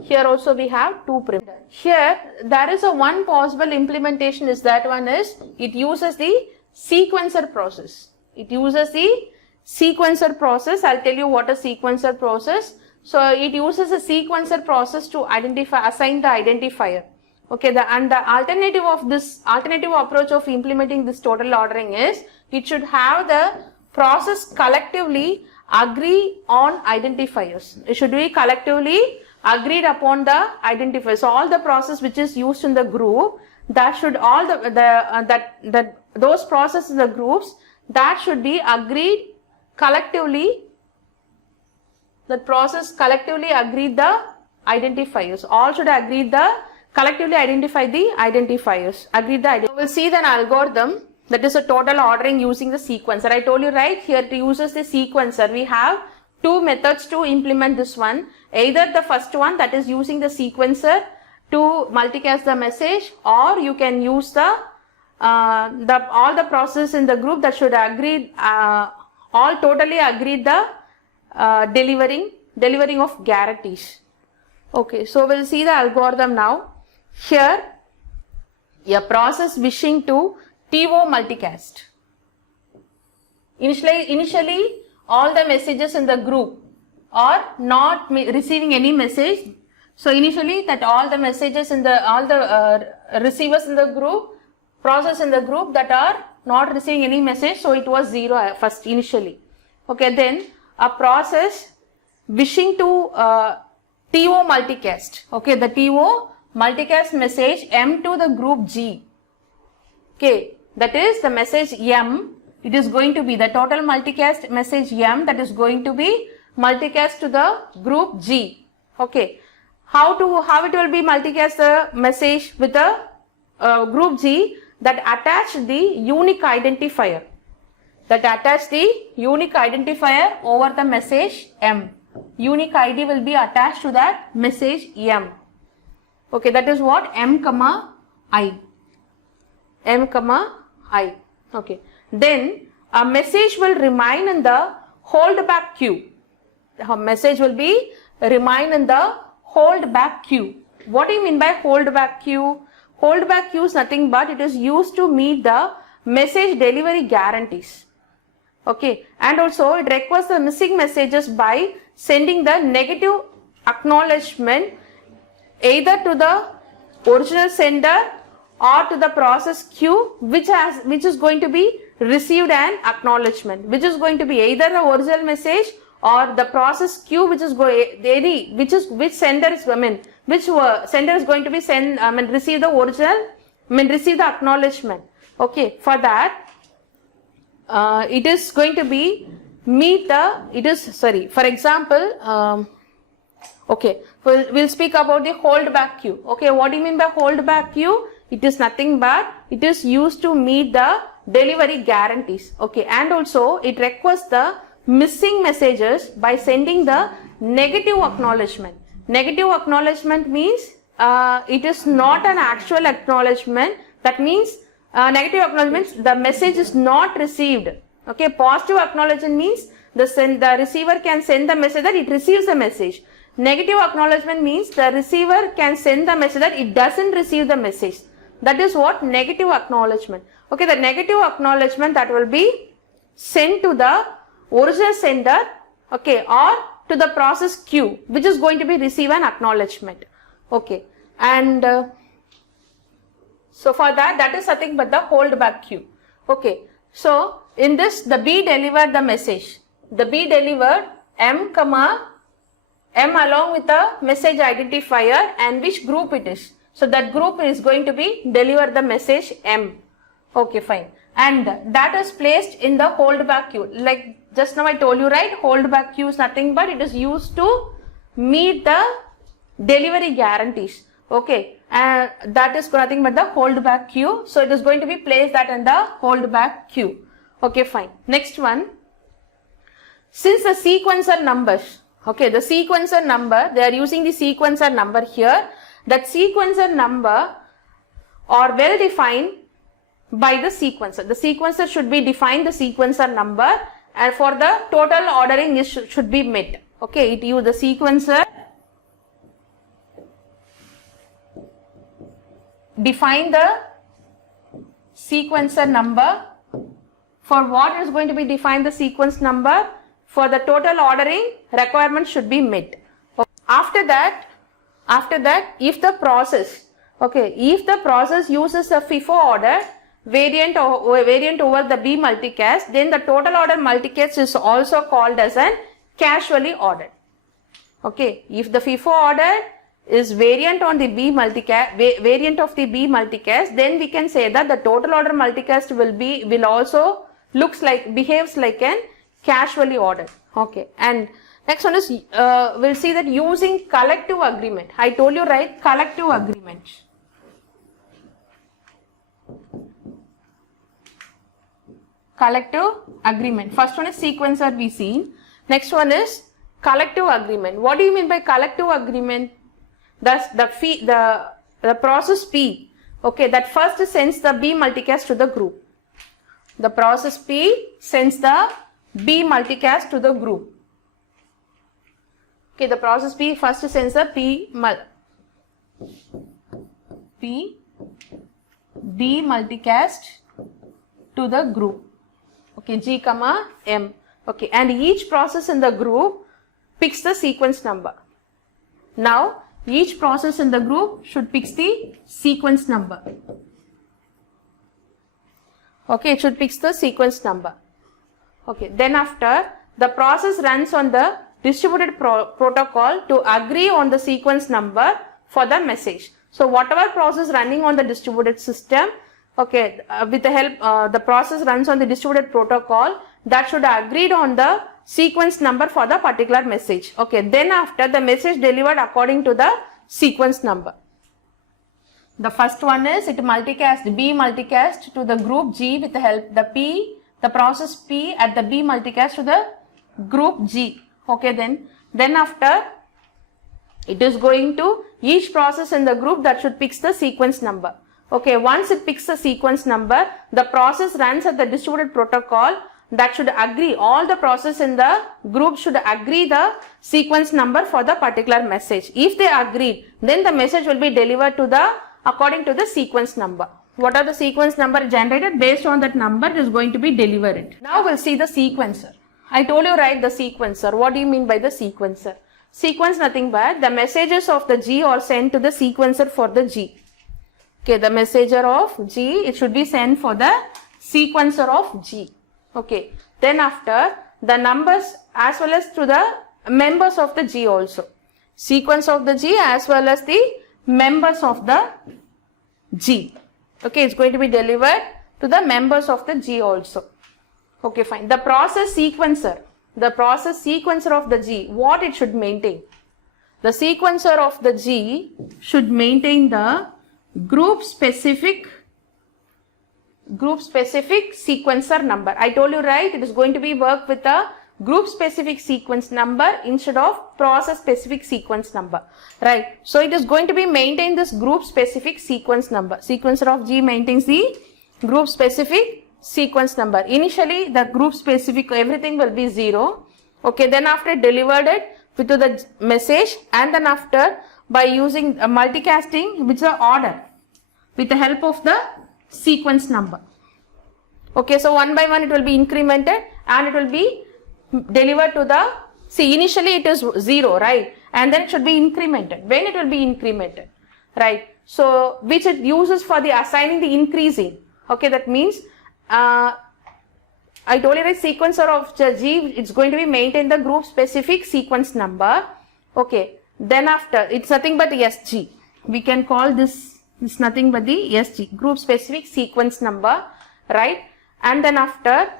Here also we have two primitives. Here there is a one possible implementation is that one is it uses the sequencer process. It uses the sequencer process. I'll tell you what a sequencer process. So it uses a sequencer process to assign the identifier. Okay, the alternative of this alternative approach of implementing this total ordering is it should have the process collectively agree on identifiers. It should be collectively agreed upon the identifiers. So all the process which is used in the group, that should all those processes in the groups that should be agreed collectively. That process collectively agreed the identifiers. All should agree collectively identify the identifiers. We'll see an algorithm that is a total ordering using the sequencer. I told you right here it uses the sequencer. We have two methods to implement this one. Either the first one, that is using the sequencer to multicast the message, or you can use all the process in the group that should agree all totally agreed the delivering of guarantees. Okay, so we'll see the algorithm now. Here a process wishing to TO multicast. Initially all the messages in the group are not receiving any message. So initially that all the messages in the receivers in the group, process in the group that are not receiving any message, so it was 0 first initially. Okay, then a process wishing to TO multicast. Okay, the TO multicast message M to the group G. Okay, that is the message M. It is going to be the total multicast message M that is going to be multicast to the group G. Okay, how it will be multicast the message with the group G that attach the unique identifier. That attach the unique identifier over the message M. Unique ID will be attached to that message M. Okay, that is what M comma I. M comma I. Okay. Then a message will remain in the holdback queue. A message will be remain in the holdback queue. What do you mean by holdback queue? Holdback queue is nothing but it is used to meet the message delivery guarantees. Okay, and also it requires the missing messages by sending the negative acknowledgement either to the original sender or to the process queue which is going to be received an acknowledgement, which is going to be either the original message or the process queue which is which sender is which sender is going to be receive the original receive the acknowledgement. Okay, for that it is going to be for example, okay, we'll speak about the holdback queue. Okay, what do you mean by holdback queue? It is nothing but it is used to meet the delivery guarantees. Okay, and also it requires the missing messages by sending the negative acknowledgement. Negative acknowledgement means it is not an actual acknowledgement. That means negative acknowledgement, the message is not received. Okay, positive acknowledgement means the receiver can send the message that it receives the message. Negative acknowledgement means the receiver can send the message that it doesn't receive the message. That is what negative acknowledgement. Okay, the negative acknowledgement that will be sent to the original sender, okay, or to the process queue which is going to be receive an acknowledgement. Okay, and so for that is nothing but the holdback queue. Okay, so in this the B delivered the message. The B delivered M along with the message identifier and which group it is. So that group is going to be deliver the message M. Okay, fine. And that is placed in the holdback queue. Like just now I told you, right? Holdback queue is nothing but it is used to meet the delivery guarantees. Okay, and that is nothing but the holdback queue. So it is going to be placed that in the holdback queue. Okay, fine. Next one. Since the sequencer numbers, okay, the sequencer number, they are using the sequencer number here. That sequencer number are well defined by the sequencer. The sequencer should be defined the sequencer number, and for the total ordering is should be met. Okay, it use the sequencer define the sequencer number. For what is going to be defined the sequence number? For the total ordering requirement should be met. After that, if the process, okay, if the process uses a FIFO order variant over the B multicast, then the total order multicast is also called as an casually ordered. Okay, if the FIFO order is variant on the B multicast, then we can say that the total order multicast will also behaves like an casually ordered. Okay, and next one is we'll see that using collective agreement. I told you, right? Collective agreement. Collective agreement. First one is sequencer we seen. Next one is collective agreement. What do you mean by collective agreement? Thus the process P, okay, that first sends the B multicast to the group. The process P sends the B multicast to the group. Okay, the process P first sends the B multicast to the group. Okay, G comma M. Okay, and each process in the group picks the sequence number. Now, each process in the group should pick the sequence number. Okay, it should pick the sequence number. Okay, then after the process runs on the distributed protocol to agree on the sequence number for the message. So whatever process running on the distributed system, okay, with the help, the process runs on the distributed protocol that should agreed on the sequence number for the particular message. Okay, then after the message delivered according to the sequence number. The first one is it multicast, B multicast to the group G with the help the process P at the B multicast to the group G. Okay, then after it is going to each process in the group that should pick the sequence number. Okay, once it picks the sequence number, the process runs at the distributed protocol that should agree, all the process in the group should agree the sequence number for the particular message. If they agree, then the message will be delivered to the according to the sequence number. What are the sequence number generated? Based on that number it is going to be delivered. Now we'll see the sequencer. I told you, right, the sequencer. What do you mean by the sequencer? Sequence nothing but the messages of the G are sent to the sequencer for the G. Okay, the messenger of G, it should be sent for the sequencer of G. Okay, then after the numbers as well as to the members of the G also. Sequence of the G as well as the members of the G. Okay, it's going to be delivered to the members of the G also. Okay, fine. The process sequencer of the G, what it should maintain? The sequencer of the G should maintain the group specific sequencer number. I told you, right, it is going to be work with a group specific sequence number instead of process specific sequence number, right? So it is going to be maintain this group specific sequence number. Sequencer of G maintains the group specific sequence number. Initially the group specific everything will be 0. Okay, then after delivered it to the message, and then after by using a multicasting which is the order with the help of the sequence number. Okay, so one by one it will be incremented and it will be delivered to the, see, initially it is 0, right, and then it should be incremented. When it will be incremented, right? So which it uses for the assigning the increasing. Okay, that means I told you, right, sequencer of G, it's going to be maintain the group specific sequence number. Okay, then after it's nothing but SG. We can call this nothing but the SG, group specific sequence number, right? And then after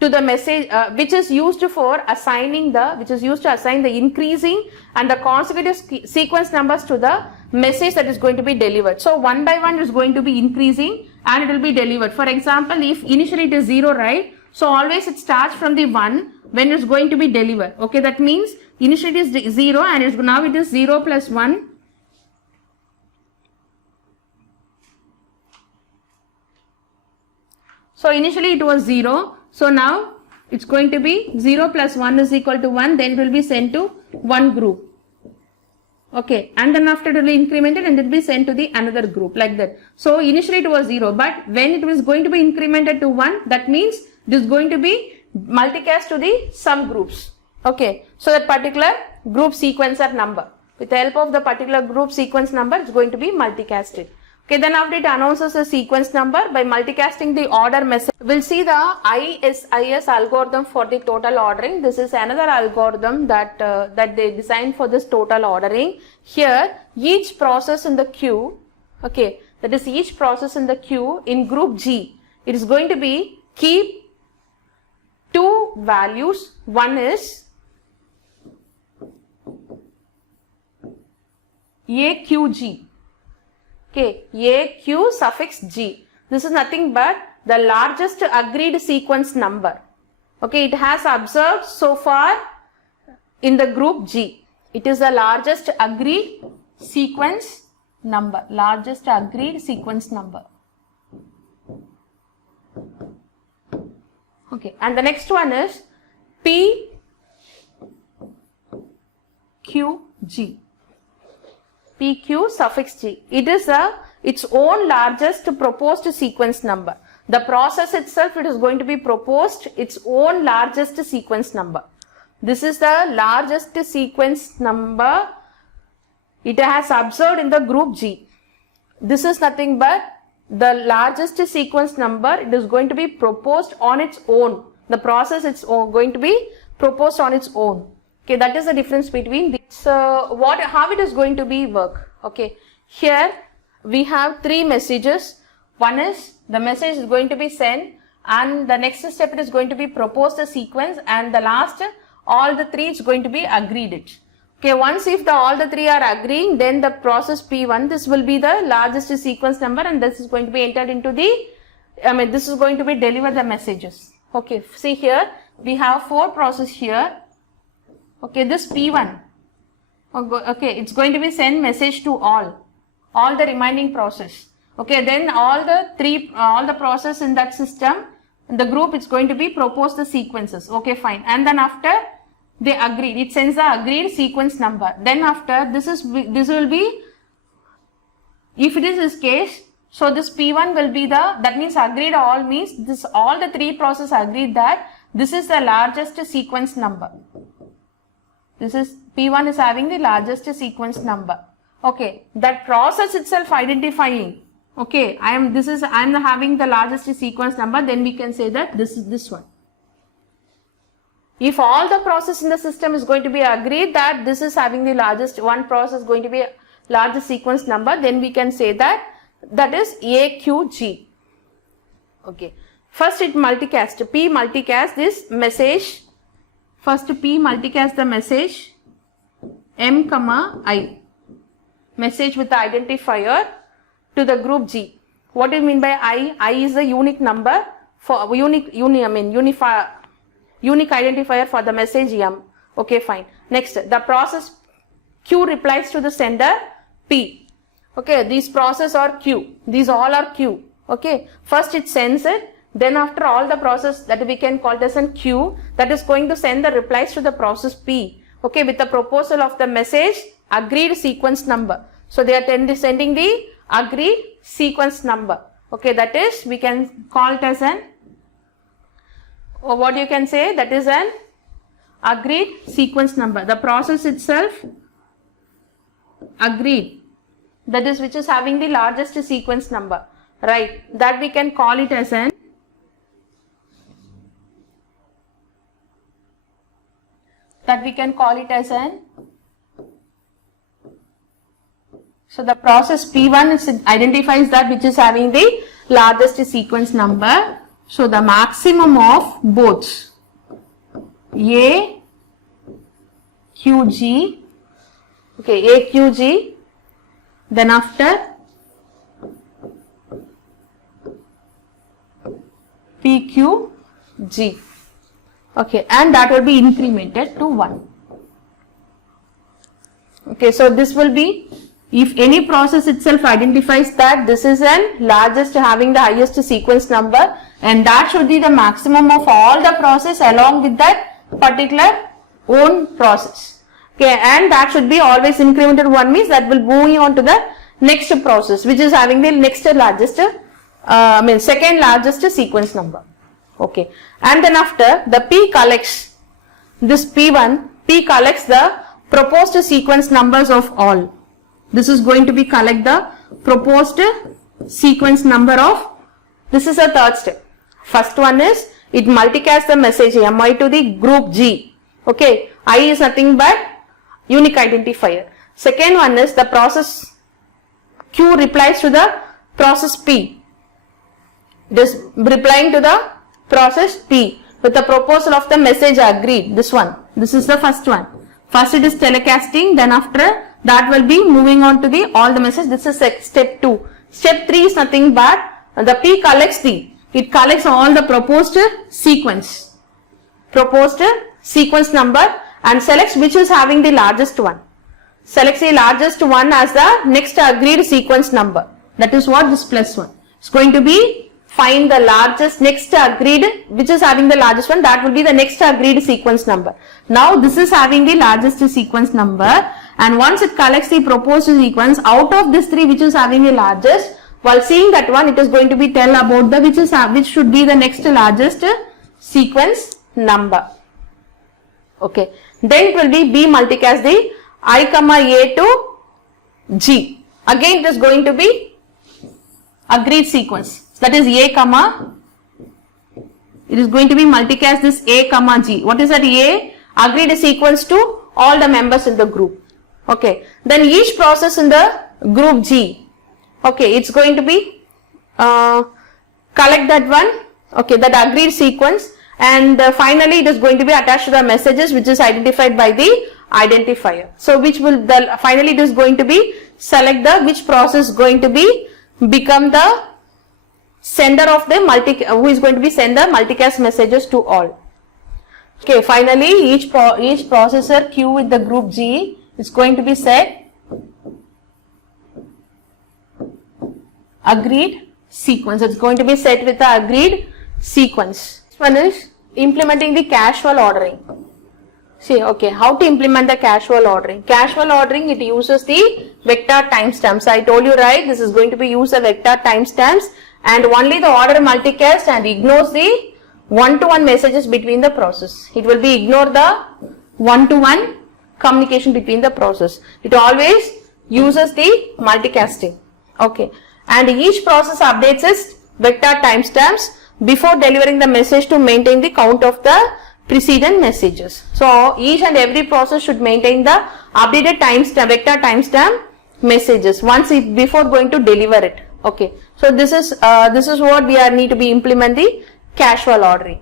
to the message which is used for assigning the, which is used to assign the increasing and the consecutive sequence numbers to the message that is going to be delivered. So one by one is going to be increasing and it will be delivered. For example, if initially it is 0, right, so always it starts from the 1 when it's going to be delivered. Okay, that means initially it is 0 and now it is 0 plus 1. So initially it was 0. So now it's going to be 0 plus 1 is equal to 1. Then it will be sent to one group. Okay, and then after it will be incremented and it will be sent to the another group, like that. So initially it was 0, but when it was going to be incremented to 1, that means it is going to be multicast to the some groups. Okay, so that particular group sequencer number, with the help of the particular group sequence number, it's going to be multicasted. Okay, then after it announces the sequence number by multicasting the order message. We'll see the ISIS algorithm for the total ordering. This is another algorithm that they designed for this total ordering. Here, each process in the queue, okay, that is each process in the queue in group G, it is going to be keep two values. One is AQG. Okay, AQ suffix G. This is nothing but the largest agreed sequence number. Okay, it has observed so far in the group G. It is the largest agreed sequence number. Largest agreed sequence number. Okay, and the next one is PQG. PQ suffix G. It is its own largest proposed sequence number. The process itself, it is going to be proposed its own largest sequence number. This is the largest sequence number it has observed in the group G. This is nothing but the largest sequence number, it is going to be proposed on its own. The process is going to be proposed on its own. Okay, that is the difference between this. How it is going to be work. Okay, here we have three messages. One is the message is going to be sent, and the next step it is going to be propose the sequence, and the last all the three is going to be agreed it. Okay, once if all the three are agreeing, then the process P1, this will be the largest sequence number, and this is going to be entered into the, this is going to be deliver the messages. Okay, see here we have four process here. Okay, this P1, okay, it's going to be send message to all the remaining process. Okay, then all the process in that system, in the group, it's going to be propose the sequences. Okay, fine. And then after they agreed, it sends the agreed sequence number. Then after this will be, if it is this case, so this P1 will be that means agreed all means this all the three process agreed that this is the largest sequence number. This is P1 is having the largest sequence number. Okay, that process itself identifying. Okay, I am having the largest sequence number, then we can say that this is this one. If all the process in the system is going to be agreed that this is having the largest, one process going to be largest sequence number, then we can say that is AQG. Okay, first it multicast, P multicast this message. First P multicast the message M, I, message with the identifier to the group G. What do you mean by I? I is a unique number for unique identifier for the message M. Okay, fine. Next, the process Q replies to the sender P. Okay, these process are Q. These all are Q. Okay, first it sends it. Then after all the process that we can call this an Q, that is going to send the replies to the process P. Okay, with the proposal of the message agreed sequence number. So they are sending the agreed sequence number. Okay, that is we can call it as an, or what you can say, that is an agreed sequence number. The process itself agreed, that is which is having the largest sequence number, right? That we can call it as an so the process P1 identifies that which is having the largest sequence number. So the maximum of both A, QG, okay, AQG, then after PQG. Okay, and that will be incremented to 1. Okay, so this will be, if any process itself identifies that this is an largest having the highest sequence number, and that should be the maximum of all the process along with that particular own process. Okay, and that should be always incremented 1 means that will move on to the next process which is having the next largest, second largest sequence number. Okay, and then after the P collects this P1, P collects the proposed sequence numbers of all. This is going to be collect the proposed sequence number of, this is a third step. First one is it multicasts the message MI to the group G. Okay, I is nothing but unique identifier. Second one is the process Q replies to the process P. It is replying to the process P with the proposal of the message agreed. This one. This is the first one. First it is telecasting, then after that will be moving on to the all the message. This is step 2. Step 3 is nothing but the P collects it collects all the proposed sequence number and selects which is having the largest one. Selects the largest one as the next agreed sequence number. That is what this plus 1. It's going to be find the largest next agreed which is having the largest one, that will be the next agreed sequence number. Now this is having the largest sequence number, and once it collects the proposed sequence out of this 3 which is having the largest, while seeing that one it is going to be tell about the which should be the next largest sequence number. Okay, then it will be B multicast the I, A to G. Again it is going to be agreed sequence. That is A comma, it is going to be multicast this A comma G. What is that A? Agreed sequence to all the members in the group. Okay. Then each process in the group G. Okay. It's going to be collect that one. Okay. That agreed sequence. And finally it is going to be attached to the messages which is identified by the identifier. So which will finally it is going to be select the which process going to be become the sender of the who is going to be send the multicast messages to all. Okay, finally each processor Q with the group G is going to be set agreed sequence. It's going to be set with the agreed sequence. This one is implementing the casual ordering. See, okay, how to implement the casual ordering? Casual ordering, it uses the vector timestamps. I told you, right, this is going to be use the vector timestamps and only the order multicast and ignores the one-to-one messages between the process. It will be ignore the one-to-one communication between the process. It always uses the multicasting. Okay, and each process updates its vector timestamps before delivering the message to maintain the count of the precedent messages. So each and every process should maintain the updated timestamp, vector timestamp messages once it before going to deliver it. Okay, so this is what we need to be implement the casual ordering.